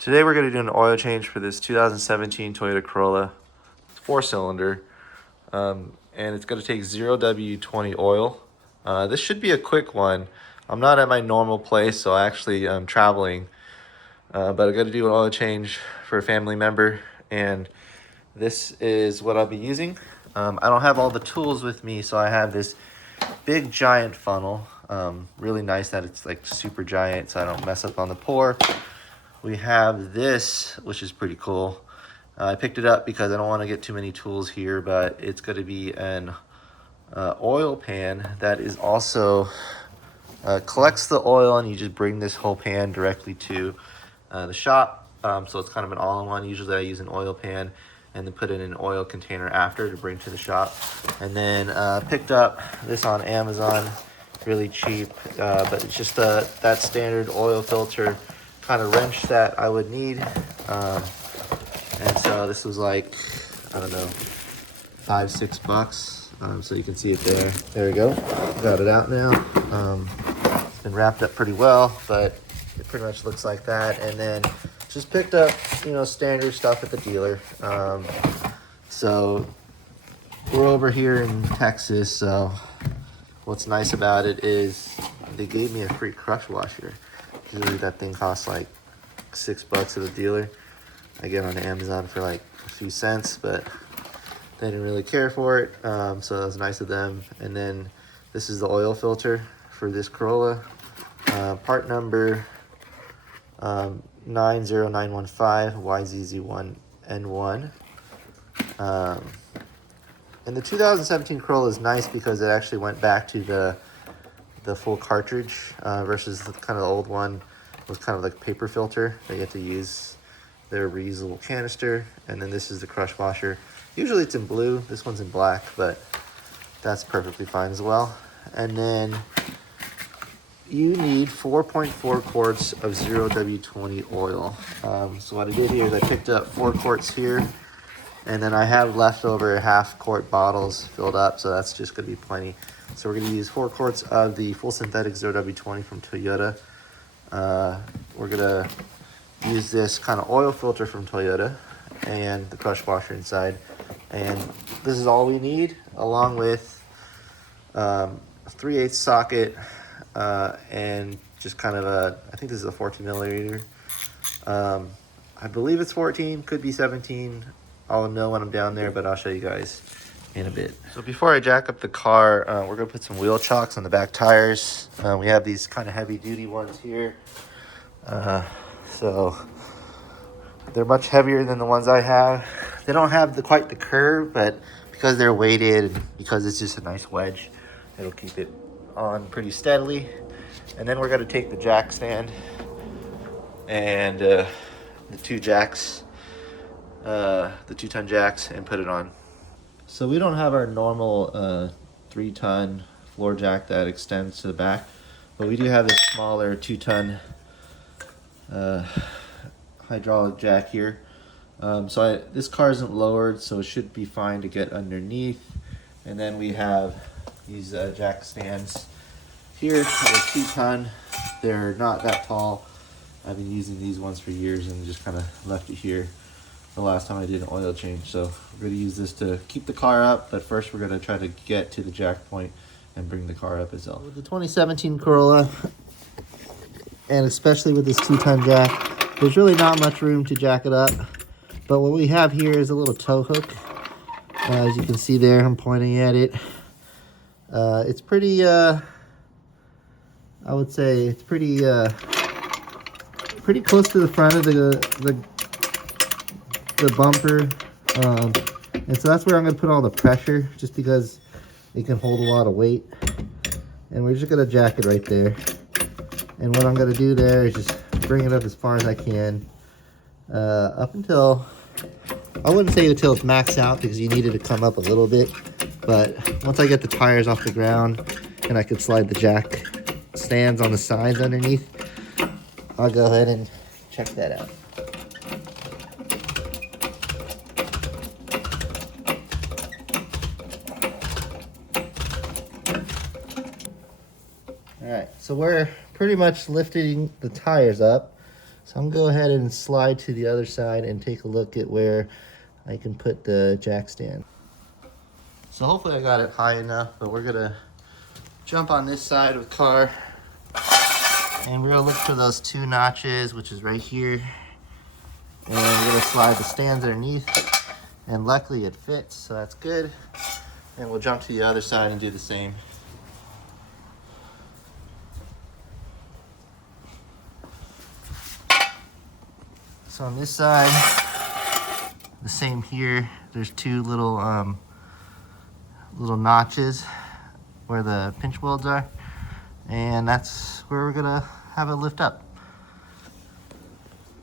Today we're going to do an oil change for this 2017 Toyota Corolla. It's 4-cylinder, and it's going to take 0W20 oil. This should be a quick one. I'm not at my normal place, so actually I'm traveling, but I'm going to do an oil change for a family member, and this is what I'll be using. I don't have all the tools with me, so I have this big giant funnel. Really nice that it's like super giant, so I don't mess up on the pour. We have this, which is pretty cool. I picked it up because I don't want to get too many tools here, but it's going to be an oil pan that is also collects the oil, and you just bring this whole pan directly to the shop. So it's kind of an all-in-one. Usually I use an oil pan and then put it in an oil container after to bring to the shop. And then picked up this on Amazon, really cheap, but it's just that standard oil filter kind of wrench that I would need. And so this was like, I don't know, $5-6. So you can see it there. There we go. Got it out now. It's been wrapped up pretty well, but it pretty much looks like that. And then just picked up, standard stuff at the dealer. So we're over here in Texas, so what's nice about it is they gave me a free crush washer. Usually that thing costs like $6 at the dealer. I get on Amazon for like a few cents, but they didn't really care for it, so that was nice of them. And then this is the oil filter for this Corolla, part number 90915 YZZ1N1. And the 2017 Corolla is nice because it actually went back to the full cartridge versus the kind of the old one was kind of like paper filter. They get to use their reusable canister. And then this is the crush washer. Usually it's in blue. This one's in black, but that's perfectly fine as well. And then you need 4.4 quarts of 0W20 oil. So what I did here is I picked up 4 quarts here, and then I have leftover half-quart bottles filled up, so that's just going to be plenty. So we're going to use 4 quarts of the full synthetic 0W20 from Toyota. We're going to use this kind of oil filter from Toyota and the crush washer inside. And this is all we need, along with a 3/8 socket and just kind of I think this is a 14 milliliter. I believe it's 14, could be 17. I'll know when I'm down there, but I'll show you guys in a bit. So before I jack up the car, we're gonna put some wheel chocks on the back tires. We have these kind of heavy duty ones here. So they're much heavier than the ones I have. They don't have quite the curve, but because they're weighted and because it's just a nice wedge, it'll keep it on pretty steadily. And then we're gonna take the jack stand and the 2 jacks, the 2-ton jacks, and put it on. So we don't have our normal 3-ton floor jack that extends to the back, but we do have this smaller 2-ton hydraulic jack here. This car isn't lowered, so it should be fine to get underneath. And then we have these jack stands here. They're 2-ton. They're not that tall. I've been using these ones for years and just kind of left it here the last time I did an oil change. So we're going to use this to keep the car up, but first we're going to try to get to the jack point and bring the car up itself. With the 2017 Corolla, and especially with this 2-ton jack, there's really not much room to jack it up. But what we have here is a little tow hook. As you can see there, I'm pointing at it. It's pretty, I would say it's pretty close to the front of the bumper. And so that's where I'm going to put all the pressure, just because it can hold a lot of weight. And we're just going to jack it right there. And what I'm going to do there is just bring it up as far as I can, up until, I wouldn't say until it's maxed out, because you need it to come up a little bit. But once I get the tires off the ground and I can slide the jack stands on the sides underneath, I'll go ahead and check that out. All right, so we're pretty much lifting the tires up. So I'm gonna go ahead and slide to the other side and take a look at where I can put the jack stand. So hopefully I got it high enough, but we're gonna jump on this side of the car and we're gonna look for those 2 notches, which is right here. And we're gonna slide the stands underneath, and luckily it fits, so that's good. And we'll jump to the other side and do the same. So on this side, the same here. There's 2 little little notches where the pinch welds are, and that's where we're gonna have it lift up.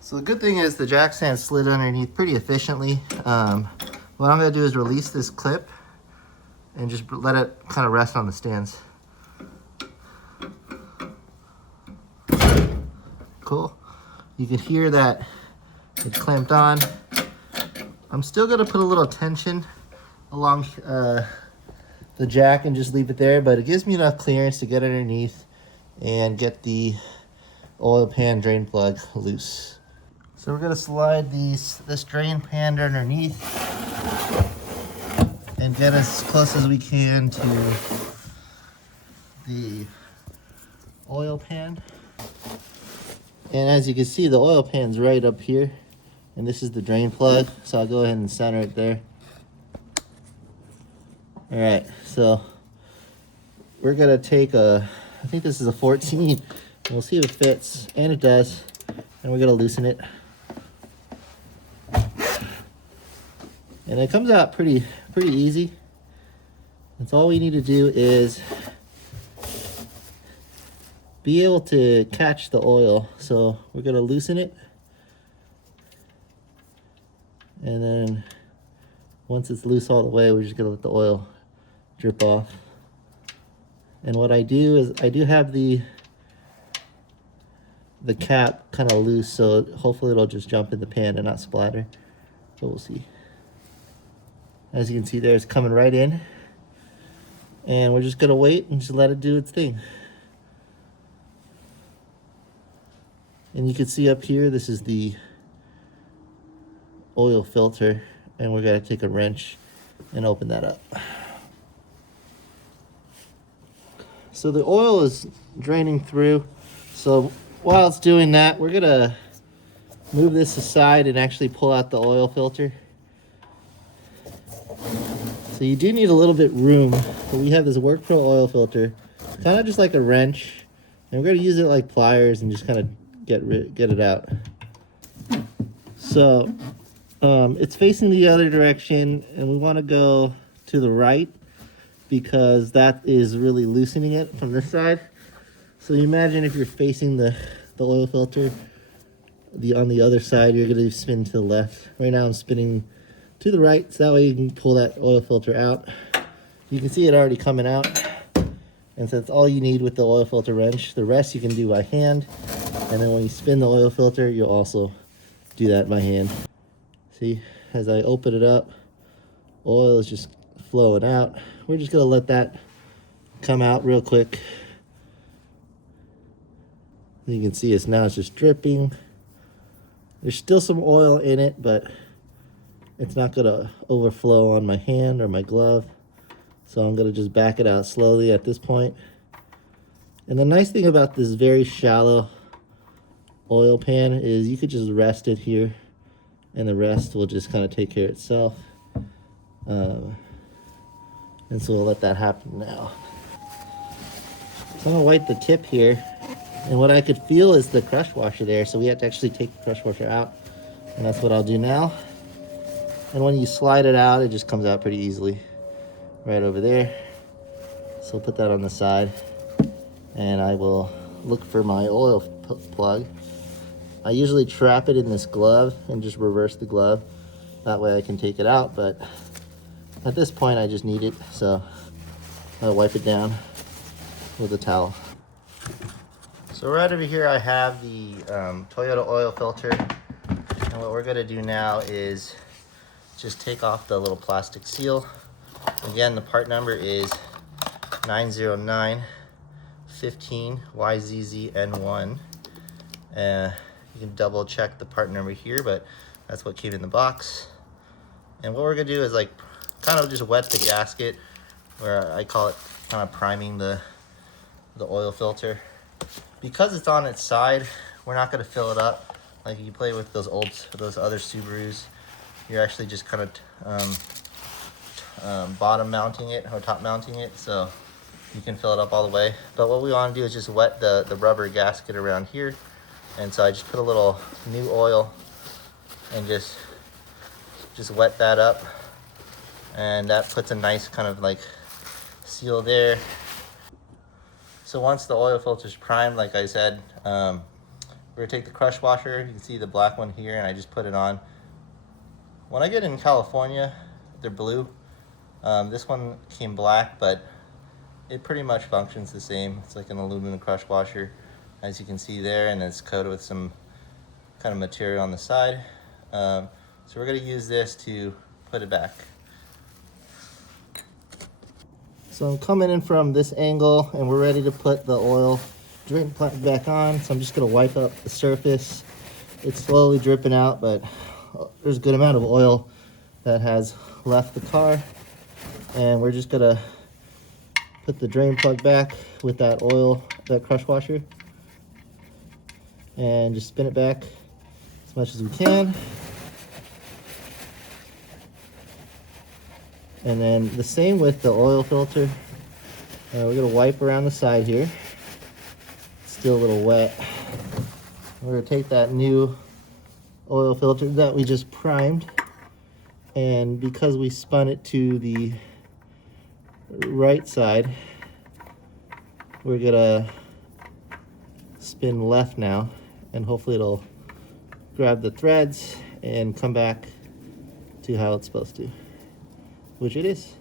So the good thing is the jack stand slid underneath pretty efficiently. What I'm gonna do is release this clip and just let it kind of rest on the stands. Cool. You can hear that it clamped on. I'm still gonna put a little tension along the jack and just leave it there, but it gives me enough clearance to get underneath and get the oil pan drain plug loose. So we're gonna slide this drain pan underneath and get as close as we can to the oil pan. And as you can see, the oil pan's right up here, and this is the drain plug, so I'll go ahead and center it there. All right, so we're gonna take I think this is a 14, and we'll see if it fits, and it does, and we're gonna loosen it. And it comes out pretty easy. That's all we need to do is be able to catch the oil. So we're gonna loosen it. And then once it's loose all the way, we're just gonna let the oil drip off. And what I do is I do have the cap kind of loose, so hopefully it'll just jump in the pan and not splatter. But we'll see. As you can see there, it's coming right in. And we're just gonna wait and just let it do its thing. And you can see up here, this is the oil filter, and we're gonna take a wrench and open that up. So the oil is draining through. So while it's doing that, we're gonna move this aside and actually pull out the oil filter. So you do need a little bit room, but we have this Work Pro oil filter. It's kind of just like a wrench, and we're gonna use it like pliers and just kind of get it out. So it's facing the other direction, and we want to go to the right because that is really loosening it from this side. So you imagine if you're facing the oil filter on the other side, you're going to spin to the left. Right now I'm spinning to the right, so that way you can pull that oil filter out. You can see it already coming out, and so that's all you need with the oil filter wrench. The rest you can do by hand, and then when you spin the oil filter, you'll also do that by hand. See, as I open it up, oil is just flowing out. We're just gonna let that come out real quick. You can see it's just dripping. There's still some oil in it, but it's not gonna overflow on my hand or my glove. So I'm gonna just back it out slowly at this point. And the nice thing about this very shallow oil pan is you could just rest it here, and the rest will just kind of take care of itself. And so we'll let that happen now. So I'm gonna wipe the tip here, and what I could feel is the crush washer there, so we have to actually take the crush washer out, and that's what I'll do now. And when you slide it out, it just comes out pretty easily right over there. So I'll put that on the side, and I will look for my oil plug. I usually trap it in this glove and just reverse the glove. That way I can take it out, but at this point I just need it, so I'll wipe it down with a towel. So right over here I have the Toyota oil filter, and what we're gonna do now is just take off the little plastic seal. Again, the part number is 90915YZZN1. You can double check the part number here, but that's what came in the box. And what we're gonna do is like kind of just wet the gasket, where I call it kind of priming the oil filter. Because it's on its side, we're not gonna fill it up like you play with those other Subarus. You're actually just kind of bottom mounting it or top mounting it, so you can fill it up all the way. But what we want to do is just wet the rubber gasket around here. And so I just put a little new oil and just wet that up, and that puts a nice kind of like seal there. So once the oil filter is primed, like I said, we're gonna take the crush washer. You can see the black one here, and I just put it on. When I get in California, they're blue. This one came black, but it pretty much functions the same. It's like an aluminum crush washer, as you can see there, and it's coated with some kind of material on the side. So we're gonna use this to put it back. So I'm coming in from this angle, and we're ready to put the oil drain plug back on. So I'm just gonna wipe up the surface. It's slowly dripping out, but there's a good amount of oil that has left the car. And we're just gonna put the drain plug back with that oil, that crush washer, and just spin it back as much as we can. And then the same with the oil filter. We're gonna wipe around the side here. It's still a little wet. We're gonna take that new oil filter that we just primed, and because we spun it to the right side, we're gonna spin left now, and hopefully it'll grab the threads and come back to how it's supposed to, which it is.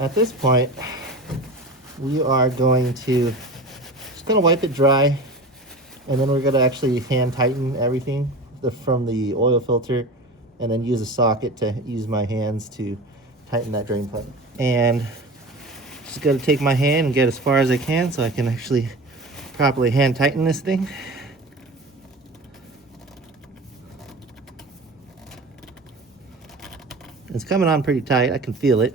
At this point, we are going to just gonna wipe it dry, and then we're gonna actually hand tighten everything from the oil filter, and then use a socket to use my hands to tighten that drain plug. And just gotta take my hand and get as far as I can so I can actually properly hand tighten this thing. It's coming on pretty tight, I can feel it.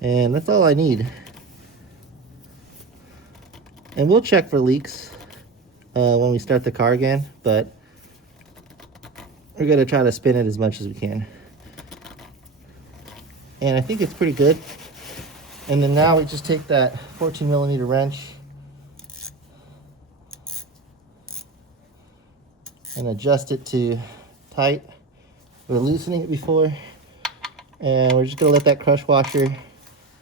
And that's all I need. And we'll check for leaks when we start the car again, but we're gonna try to spin it as much as we can. And I think it's pretty good. And then now we just take that 14mm wrench and adjust it to tight. We're loosening it before, and we're just gonna let that crush washer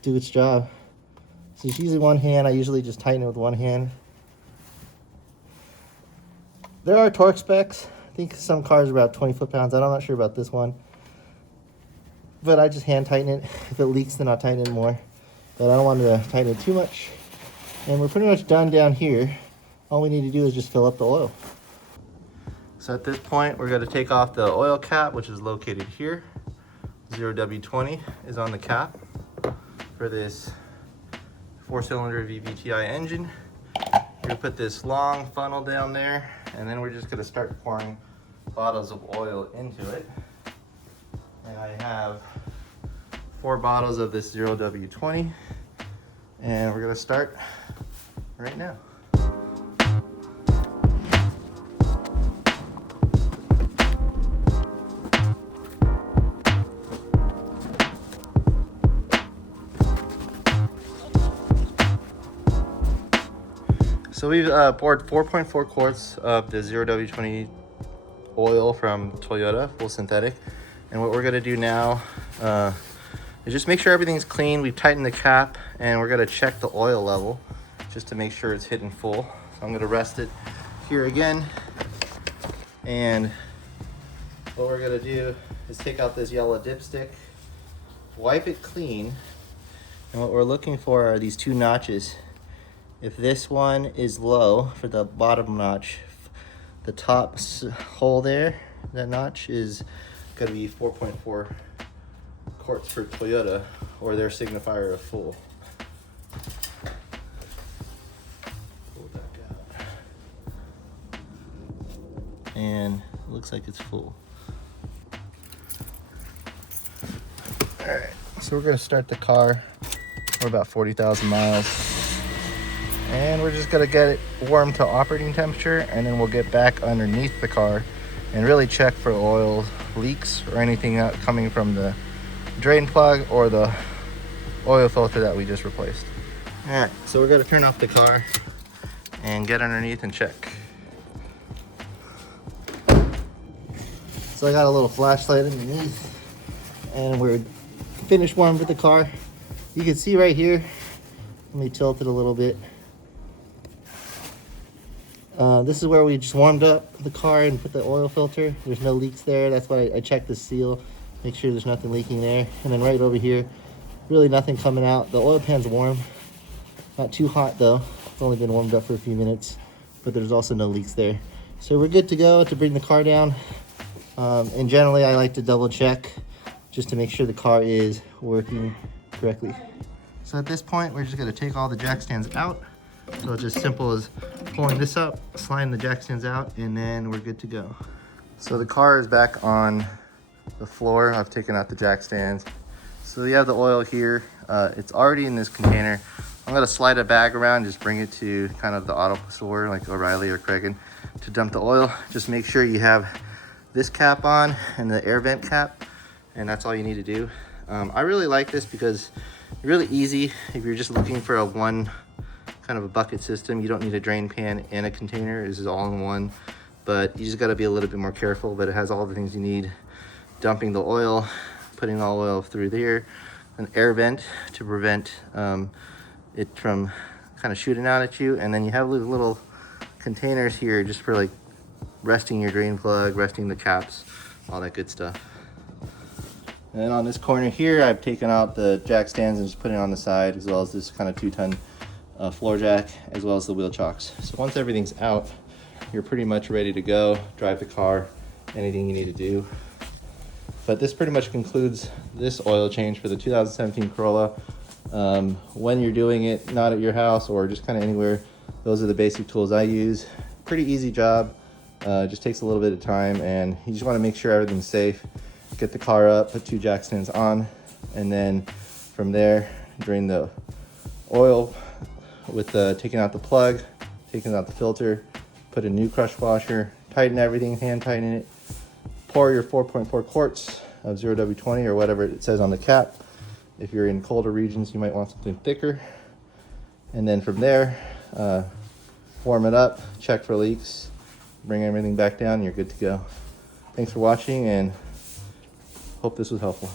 do its job. So it's usually one hand. I usually just tighten it with one hand. There are torque specs. I think some cars are about 20 foot-pounds. I'm not sure about this one, but I just hand tighten it. If it leaks, then I'll tighten it more, but I don't want to tighten it too much. And we're pretty much done down here. All we need to do is just fill up the oil. So at this point, we're going to take off the oil cap, which is located here. 0W20 is on the cap for this 4-cylinder VVTi engine. We're going to put this long funnel down there, and then we're just going to start pouring bottles of oil into it. And I have 4 bottles of this 0W20, and we're going to start right now. So we've poured 4.4 quarts of the 0W20 oil from Toyota, full synthetic. And what we're gonna do now is just make sure everything's clean. We've tightened the cap, and we're gonna check the oil level just to make sure it's hitting full. So I'm gonna rest it here again. And what we're gonna do is take out this yellow dipstick, wipe it clean. And what we're looking for are these 2 notches. If this one is low for the bottom notch, the top hole there, that notch is going to be 4.4 quarts for Toyota, or their signifier of full. and it looks like it's full. All right, so we're gonna start the car. We're about 40,000 miles. And we're just gonna get it warm to operating temperature, and then we'll get back underneath the car and really check for oil leaks or anything coming from the drain plug or the oil filter that we just replaced. All right, so we're gonna turn off the car and get underneath and check. So I got a little flashlight underneath, and we're finished warm with the car. You can see right here, let me tilt it a little bit. This is where we just warmed up the car and put the oil filter. There's no leaks there. That's why I checked the seal, make sure there's nothing leaking there. And then right over here, really nothing coming out. The oil pan's warm, not too hot though. It's only been warmed up for a few minutes, but there's also no leaks there. So we're good to go to bring the car down. And generally I like to double check just to make sure the car is working correctly. So at this point, we're just gonna take all the jack stands out. So it's as simple as pulling this up, sliding the jack stands out, and then we're good to go. So the car is back on the floor. I've taken out the jack stands. So you have the oil here. It's already in this container. I'm gonna slide a bag around, just bring it to kind of the auto store like O'Reilly or Cragen to dump the oil. Just make sure you have this cap on and the air vent cap, and that's all you need to do. I really like this because it's really easy if you're just looking for a one kind of a bucket system. You don't need a drain pan and a container. This is all in one, but you just got to be a little bit more careful. But it has all the things you need: dumping the oil, putting the oil through there, an air vent to prevent it from kind of shooting out at you, and then you have little containers here just for like resting your drain plug, resting the caps, all that good stuff. And then on this corner here, I've taken out the jack stands and just put it on the side, as well as this kind of 2-ton floor jack, as well as the wheel chocks. So once everything's out, you're pretty much ready to go, drive the car, anything you need to do. But this pretty much concludes this oil change for the 2017 Corolla. When you're doing it, not at your house or just kind of anywhere, those are the basic tools I use. Pretty easy job, just takes a little bit of time, and you just want to make sure everything's safe. Get the car up, put 2 jack stands on, and then from there, drain the oil with taking out the plug, taking out the filter, put a new crush washer, tighten everything, hand tighten it, pour your 4.4 quarts of 0W20 or whatever it says on the cap. If you're in colder regions, you might want something thicker. And then from there, warm it up, check for leaks, bring everything back down, and you're good to go. Thanks for watching, and hope this was helpful.